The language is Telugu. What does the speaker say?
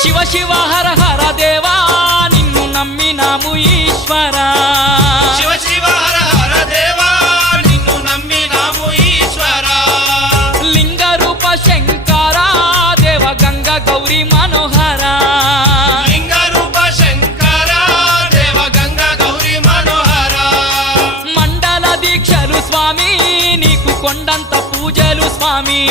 శివ శివ హర హర దేవా నిన్ను నమ్మినాము ఈశ్వరా శివ శివ హర హర దేవా నిన్ను నమ్మినాము ఈశ్వరా లింగ రూప శంకరా దేవ గంగ గౌరీ మనోహరా లింగ రూప శంకరా దేవ గంగ గౌరీ మనోహరా మండల దీక్షలు స్వామి నీకు కొండంత పూజలు స్వామి